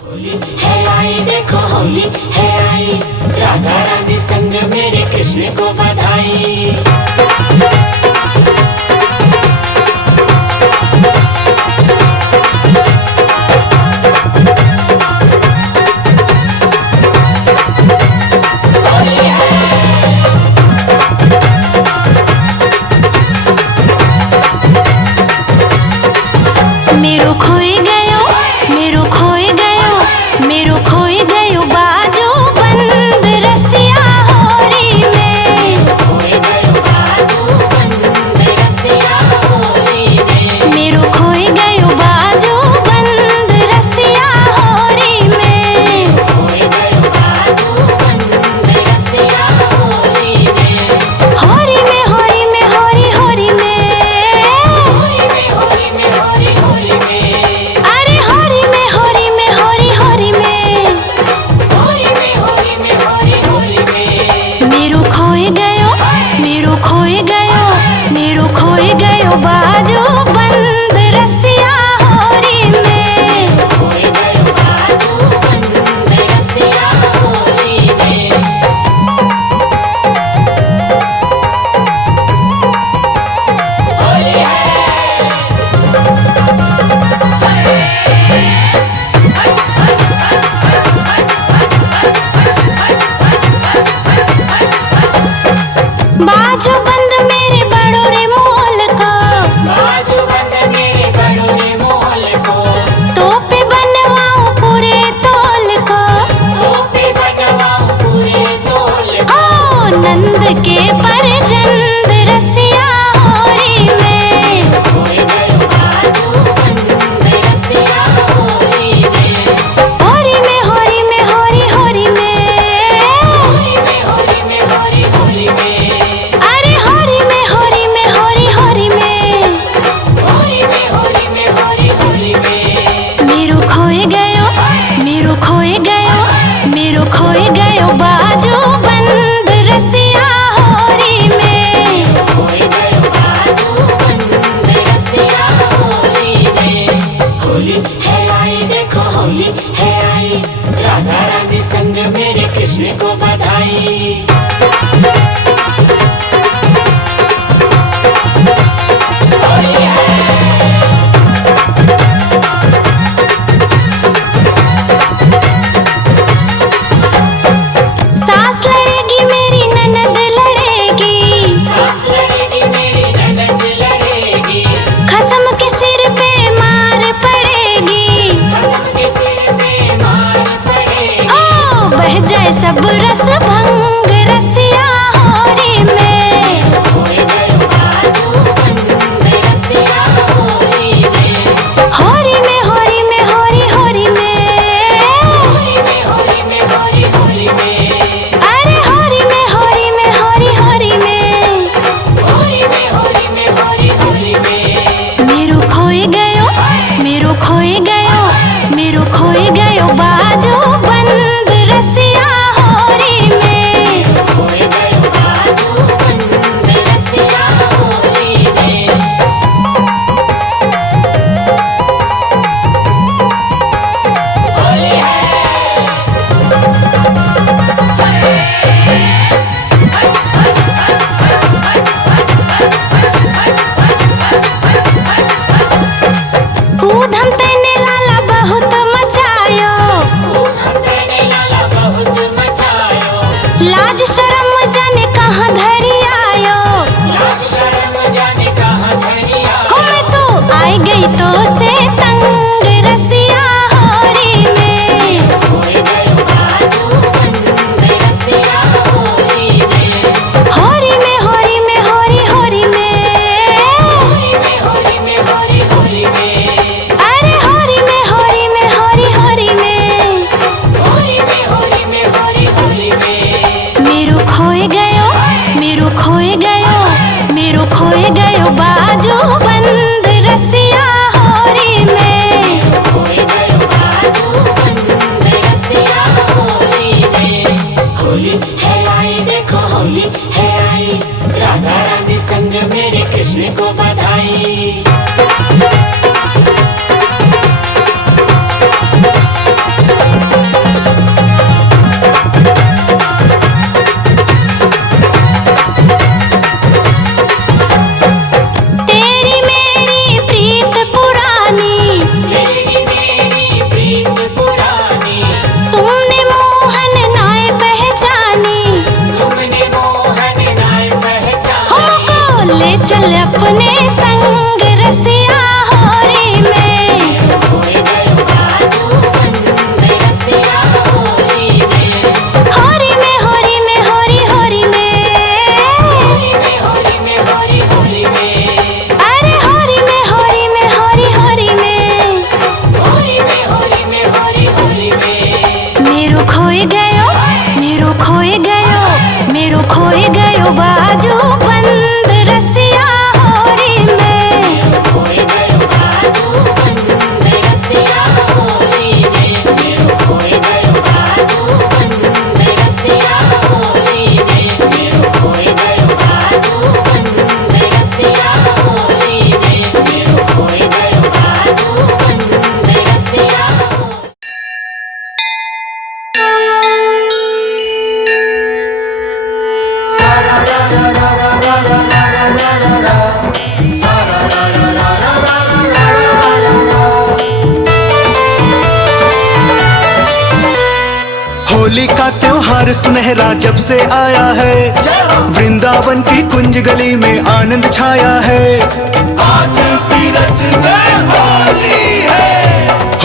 होली है आई, देखो होली है आई, राधा रानी संग मेरे कृष्ण को बधाई। मेरो खोई गयो, मेरो खोई गयो, मेरो खोई गयो बाजो बंद रसिया होरी में। खोई गयो बाजो बंद रसिया होरी में। मेरो खोई गयो बाजो बंद रसिया होरी में। खोई गयो बाजो बंद रसिया होरी में। होरी में होरी में होरी होरी में। होरी में होरी में होरी होरी में। अरे होरी में होरी में होरी होरी में। होरी में होरी में होरी होरी में। मेरो खोई गयो, मेरो खोई गयो, मेरो खोई गयो बाजो बंद रसिया होरी में। खोई गयो बाजो बंद रसिया होरी में। होली बाजो बंद मेरे बड़ो रे मोल को, बाजू बंद मेरे बड़ो रे मोल को। तो पे बनवाऊं पूरे तोल को। टोपी बनवाऊं पूरे तोल को। ओ नंद के परजंद रसिया होरी में। खोई गयो बाजू बंद रसिया होरी में। होरी में होरी में होरी होरी में। होली में होली में होरी होली में। अरे होरी में होरी में होरी होरी में। होली में होली में होरी होली में। मेरो खोई गयो, मेरो खोई गयो, मेरो खोई गयो बाजो बंद रसिया होरी में। खोई गयो बाजू बंद रसिया होरी में। होली है आई, देखो होली है आई, राधा रानी संग मेरे कृष्ण को बधाई। होली सास लड़ेगी मेरी ननद लड़ेगी, सास लड़ेगी मेरी ननद लड़ेगी। खसम के सिर पे मार पड़ेगी। कसम के सिर पे मार पड़ेगी। ओ बह जाए सब रस भंग रसिया होरी में। खोई गयो बाजू बंद रसिया होरी में। होरी में होरी में होरी होरी में। होली में होली में होरी होली में। अरे होरी में होरी में होरी होरी में। होली में होली में होरी होली में। मेरो खोई गयो, मेरो खोई गयो, मेरो खोई गयो बाजो बंद रसिया होरी में। खोई चल अपने संग रसिया होरी में। खोए गयो बाजू बंद रसिया होरी में। होरी में होरी में होरी होरी में। होरी में होरी में होरी होरी में। अरे होरी में होरी में होरी होरी में। होरी में होरी में होरी होरी में। मेरो खोए गयो, मेरो खोए गयो, मेरो खोए गयो बाजू बंद रसिया होरी में। खोए गयो बाजू बंद रसिया होरी में। मेरो खोए गयो बाजू बंद रसिया होरी में। मेरो खोए गयो बाजू बंद रसिया होरी में। मेरो खोए गयो बाजू बंद रसिया होरी में। होली का त्योहार सुनहरा जब से आया है, वृंदावन की कुंज गली में आनंद छाया है। आज तीरथ में होली है।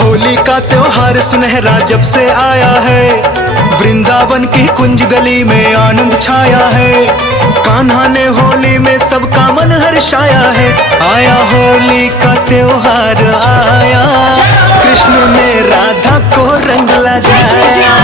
होली का त्योहार सुनहरा जब से आया है, वृंदावन की कुंज गली में आनंद छाया है। कान्हा ने होली में सबका मन हर्षाया है। आया होली का त्योहार आया, कृष्ण ने राधा को रंग लगाया।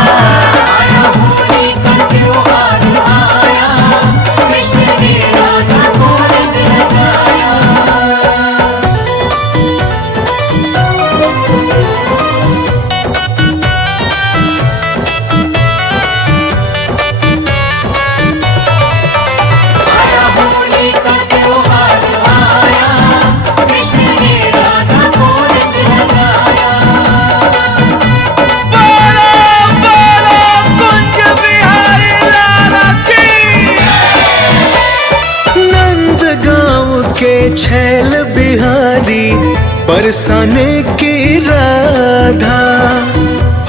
छैल बिहारी बरसाने की राधा,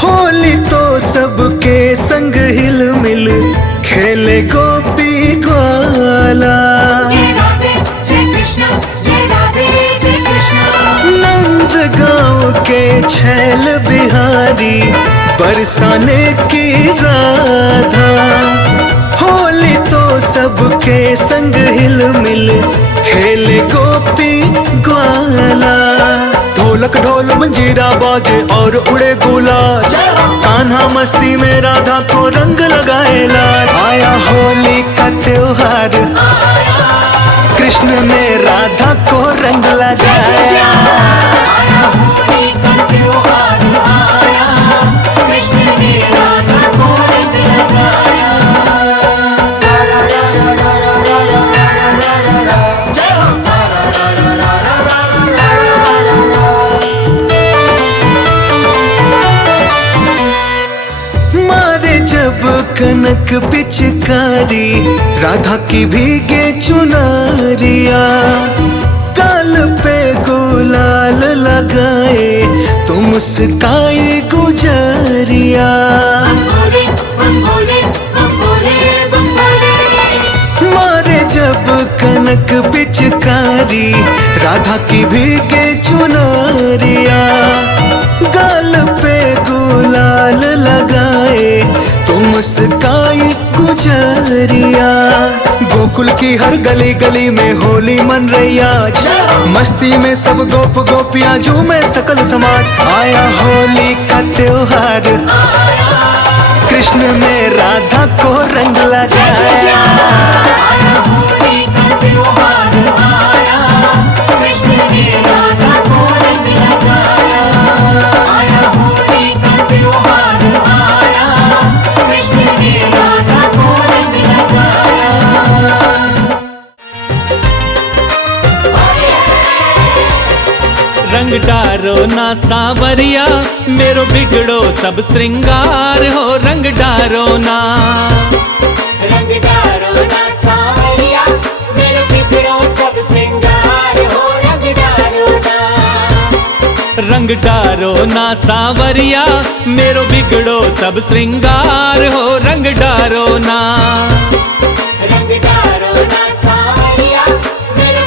होली तो सबके संग हिल मिल खेले गोपी ग्वाला। नंद गाँव के छैल बिहारी बरसाने की राधा, होली तो सबके संग हिल मिल खेले गोपी ग्वाला। ढोलक ढोल मंजीरा बाजे और उड़े गुलाल, कान्हा मस्ती में राधा को रंग लगाए लाल। आया होली का त्योहार, कृष्ण ने राधा को रंग लगाया। कनक पिचकारी राधा की भीगे चुनरिया, गाल पे गुलाल लगाए तो मुस्काई गुजरिया। मारे जब कनक पिचकारी राधा की भीगे चुनरिया, गाल पे गुलाल लगाए तो मुस्काई गुजरिया। गोकुल की हर गली गली में होली मन रही आज, मस्ती में सब गोप गोपियां झूमे सकल समाज। आया होली का त्योहार, कृष्ण ने राधा को रंग लगाया। रंग डारो ना सांवरिया, मेरो बिगड़ो सब श्रृंगार हो। रंग डारो ना, रंग डारो ना सांवरिया, मेरो बिगड़ो सब श्रृंगार हो। रंग डारो ना, रंग डारो ना सांवरिया, मेरो बिगड़ो सब श्रृंगार हो। रंग डारो ना, रंग डारो ना सांवरिया, मेरो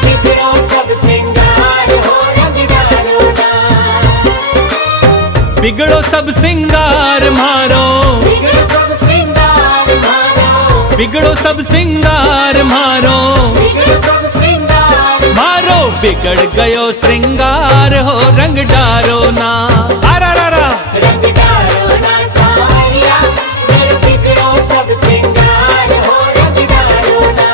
बिगड़ो सब सिंगार मारो, बिगड़ो सब श्रृंगार मारो, बिगड़ो सब सिंगार मारो, बिगड़ो सब श्रृंगार मारो बिगड़ गयो श्रृंगार हो रंग डारो ना। अरा रा रा रंग डारो ना सावरिया, मेरो बिगड़ो सब श्रृंगार हो रंग डारो ना।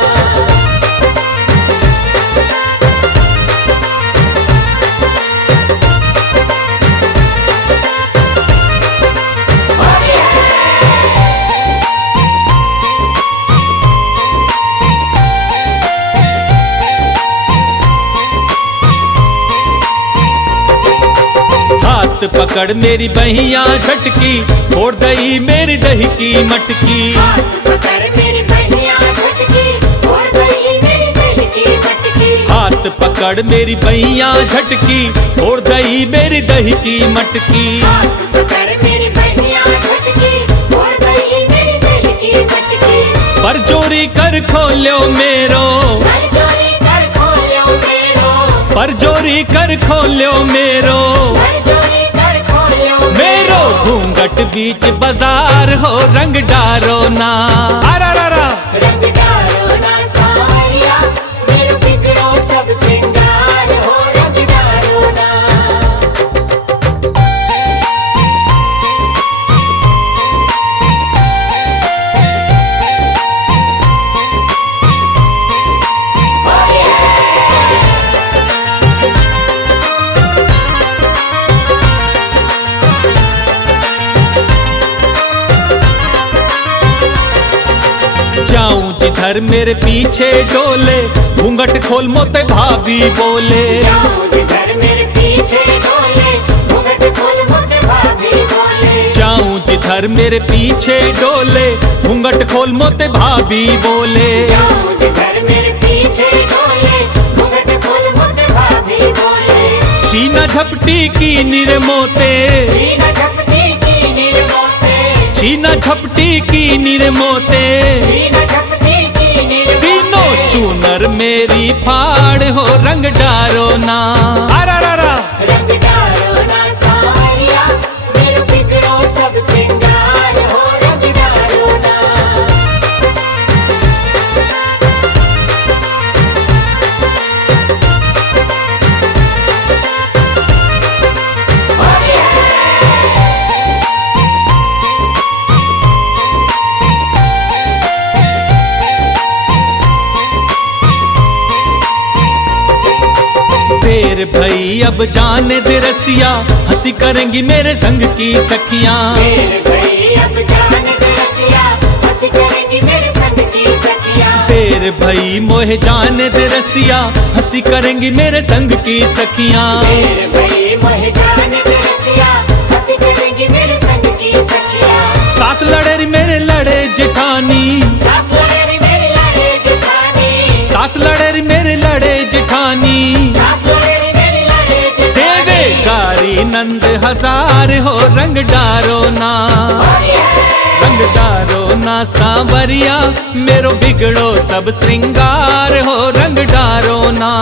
हाथ पकड़ मेरी बहिया झटकी, फोड़ दई मेरी दही की मटकी। हाथ पकड़ मेरी बहिया झटकी, फोड़ दई मेरी दही की मटकी। हाथ पकड़ मेरी बहिया झटकी, फोड़ दई मेरी दही की मटकी। हाथ पकड़ मेरी बहिया झटकी, फोड़ दई मेरी दही की मटकी। पर जोरी कर खोल्यो मेरो, कर जोरी कर खोल्यो मेरो, पर जोरी कर खोल्यो मेरो, कर जोरी कर खोल्यो मेरो घूंघट बीच बाजार हो रंग डारो ना। अरा रा रा रंग डारो ना सावरिया, मेरो बिगड़ो सब श्रृंगार हो रंग डारो ना। जाऊं जिधर मेरे पीछे डोले, घूंघट खोल मोते भाभी बोले। जाऊं जिधर मेरे पीछे डोले, घूंघट खोल मोते भाभी बोले। जाऊं जिधर मेरे पीछे डोले, घूंघट खोल मोते भाभी बोले। जाऊं जिधर मेरे पीछे डोले, घूंघट खोल मोते भाभी बोले। छीना झपटी की निरमोते, छीना झपटी की निर्मोते, छीना झपटी की निरमोते। छीना झपटी की निर्मोते। तीनों चूनर मेरी फाड़ हो रंग डारो ना। अरा रा रा रंग डारो ना सावरिया, मेरो बिगड़ो सब श्रृंगार हो रंग डारो ना। तेरे भई अब जाने दे रसिया, हंसी करेंगी मेरे संग की सखियां। मेरे भई अब जाने दे रसिया, हंसी करेंगी मेरे संग की सखियां। तेरे भई मोहे जाने दे रसिया, हंसी करेंगी मेरे संग की सखियां। मेरे भई मोहे जाने दे रसिया, हंसी करेंगी मेरे संग की सखियां। सास लड़े रे मेरे लड़े जेठानी, सास लड़े रे मेरे लड़े जेठानी, सास लड़े रे मेरे लड़े जेठानी। सास लड़े रे मेरे लड़े जेठानी। देवे गारी नंद हजार हो रंग डारो ना। रंग डारो ना सांवरिया, मेरो बिगड़ो सब श्रृंगार हो रंग डारो ना।